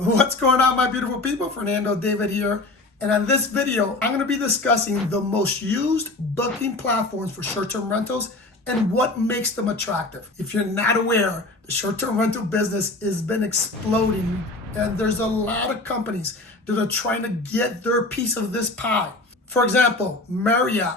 What's going on, my beautiful people? Fernando David here. And on this video, I'm going to be discussing the most used booking platforms for short-term rentals and what makes them attractive. If you're not aware, the short-term rental business has been exploding, and there's a lot of companies that are trying to get their piece of this pie. For example, Marriott.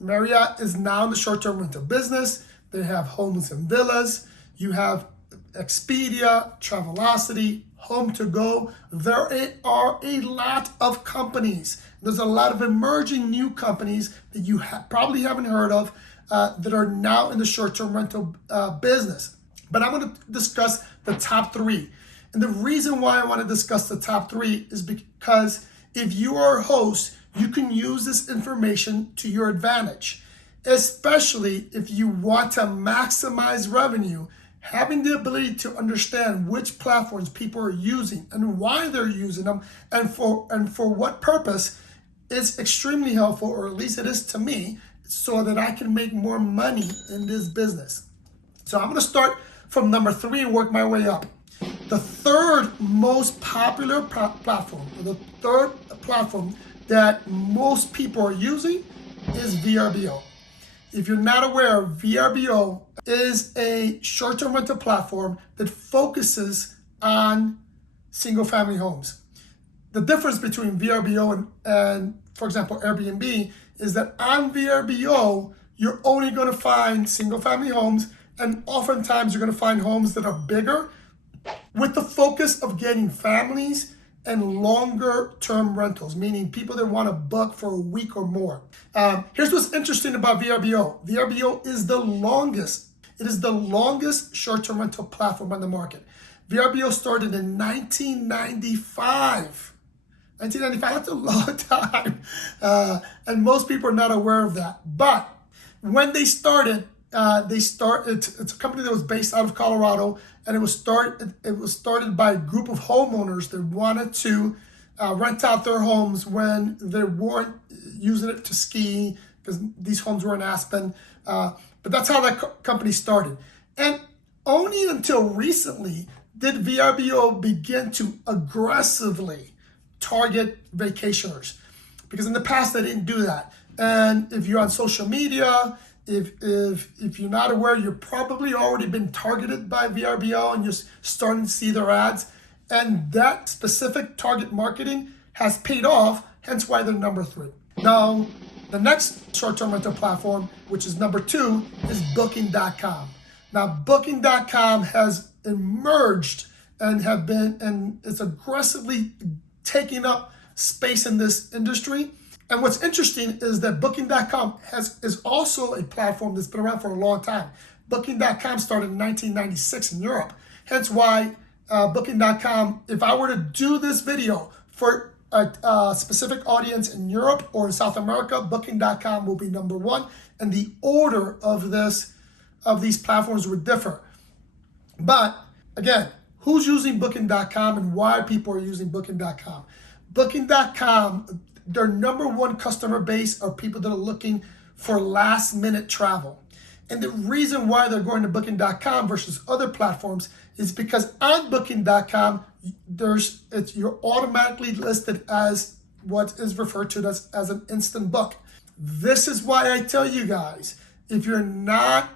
Marriott is now in the short-term rental business. They have homes and villas. You have Expedia, Travelocity, HomeToGo. There are a lot of companies. There's a lot of emerging new companies that you probably haven't heard of that are now in the short-term rental business. But I'm going to discuss the top three. And the reason why I want to discuss the top three is because if you are a host, you can use this information to your advantage, especially if you want to maximize revenue. Having the ability to understand which platforms people are using and why they're using them and for what purpose is extremely helpful, or at least it is to me, so that I can make more money in this business. So I'm going to start from number 3 and work my way up. The third most popular platform, or the third platform that most people are using is VRBO. If you're not aware, VRBO is a short-term rental platform that focuses on single-family homes. The difference between VRBO and, for example, Airbnb is that on VRBO, you're only going to find single-family homes, and oftentimes you're going to find homes that are bigger with the focus of getting families and longer term rentals, meaning people that want to book for a week or more. Here's what's interesting about VRBO. VRBO is the longest. It is the longest short-term rental platform on the market. VRBO started in 1995. 1995, that's a long time. And most people are not aware of that. But when they started, it's a company that was based out of Colorado, and it was started by a group of homeowners that wanted to rent out their homes when they weren't using it to ski, because these homes were in Aspen. But that's how that company started. And only until recently did VRBO begin to aggressively target vacationers, because in the past they didn't do that. And if you're on social media, if you're not aware, you've probably already been targeted by VRBO and you're starting to see their ads. And that specific target marketing has paid off, hence why they're number 3. Now, the next short-term rental platform, which is number 2, is Booking.com. Now, Booking.com has emerged and it's aggressively taking up space in this industry. And what's interesting is that Booking.com is also a platform that's been around for a long time. Booking.com started in 1996 in Europe. Hence why Booking.com, if I were to do this video for a specific audience in Europe or in South America, Booking.com will be number 1. And the order of these platforms would differ. But again, who's using Booking.com and why people are using Booking.com? Booking.com, their number 1 customer base are people that are looking for last minute travel. And the reason why they're going to Booking.com versus other platforms is because on Booking.com, you're automatically listed as what is referred to as an instant book. This is why I tell you guys, if you're not,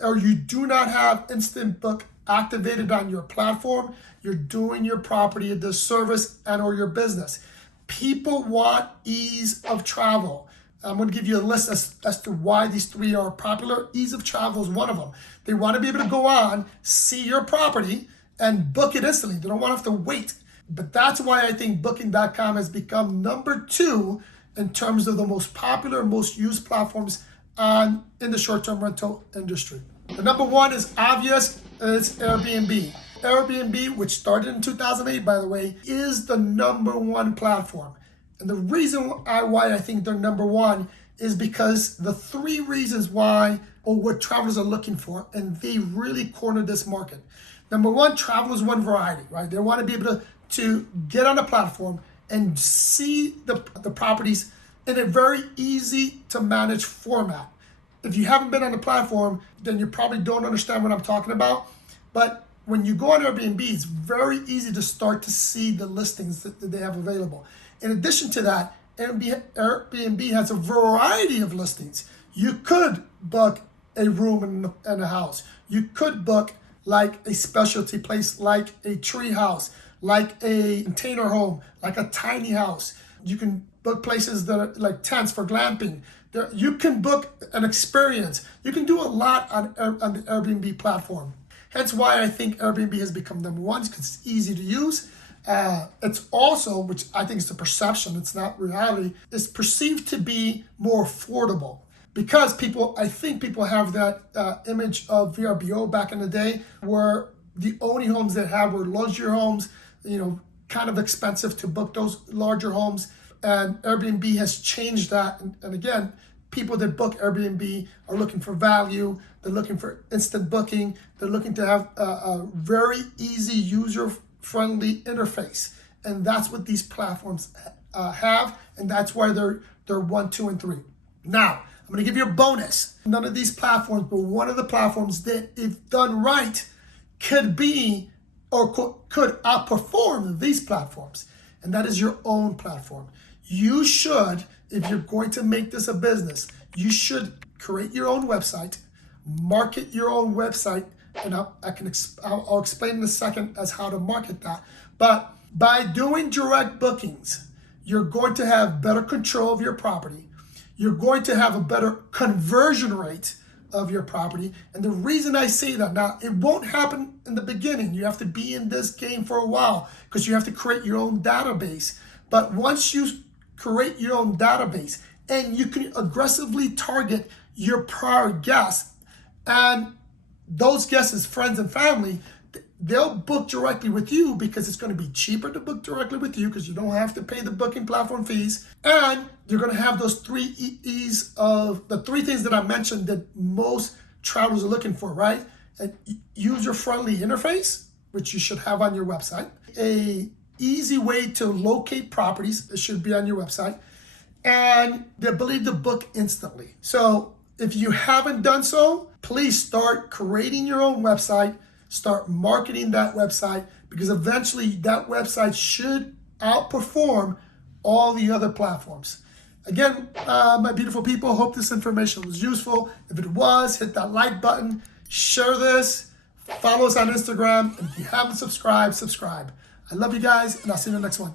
or you do not have instant book activated on your platform, you're doing your property a disservice and or your business. People want ease of travel. I'm going to give you a list as to why these 3 are popular. Ease of travel is one of them. They want to be able to go on, see your property, and book it instantly. They don't want to have to wait. But that's why I think Booking.com has become number 2 in terms of the most popular, most used platforms in the short-term rental industry. The number 1 is obvious. It's Airbnb. Airbnb, which started in 2008, by the way, is the number 1 platform. And the reason why I think they're number 1 is because the 3 reasons why, or what travelers are looking for, and they really cornered this market. Number 1, travelers want variety, right? They want to be able to get on a platform and see the properties in a very easy to manage format. If you haven't been on the platform, then you probably don't understand what I'm talking about. But when you go on Airbnb, it's very easy to start to see the listings that they have available. In addition to that, Airbnb has a variety of listings. You could book a room in a house. You could book like a specialty place, like a tree house, like a container home, like a tiny house. You can book places that are like tents for glamping. You can book an experience. You can do a lot on the Airbnb platform. Hence why I think Airbnb has become number one, because it's easy to use. It's also, which I think is the perception, it's not reality, is perceived to be more affordable. Because I think people have that image of VRBO back in the day, where the only homes they had were luxury homes, kind of expensive to book those larger homes. And Airbnb has changed that. And again, people that book Airbnb are looking for value. They're looking for instant booking. They're looking to have a very easy, user-friendly interface. And that's what these platforms have. And that's why they're 1, 2, and 3. Now, I'm going to give you a bonus. None of these platforms, but one of the platforms that, if done right, could be or could outperform these platforms. And that is your own platform. You should, if you're going to make this a business, you should create your own website, market your own website, and I'll explain in a second as how to market that. But by doing direct bookings, you're going to have better control of your property. You're going to have a better conversion rate of your property. And the reason I say that, now it won't happen in the beginning. You have to be in this game for a while because you have to create your own database. But once you create your own database and you can aggressively target your prior guests, and those guests as friends and family, they'll book directly with you because it's going to be cheaper to book directly with you because you don't have to pay the booking platform fees. And you're going to have those 3 E's of the 3 things that I mentioned that most travelers are looking for, right? An user-friendly interface, which you should have on your website. A easy way to locate properties, it should be on your website. And the ability to book instantly. So if you haven't done so, please start creating your own website. Start marketing that website, because eventually that website should outperform all the other platforms. Again, my beautiful people, hope this information was useful. If it was, hit that like button, share this, follow us on Instagram, and if you haven't subscribed, subscribe. I love you guys, and I'll see you in the next one.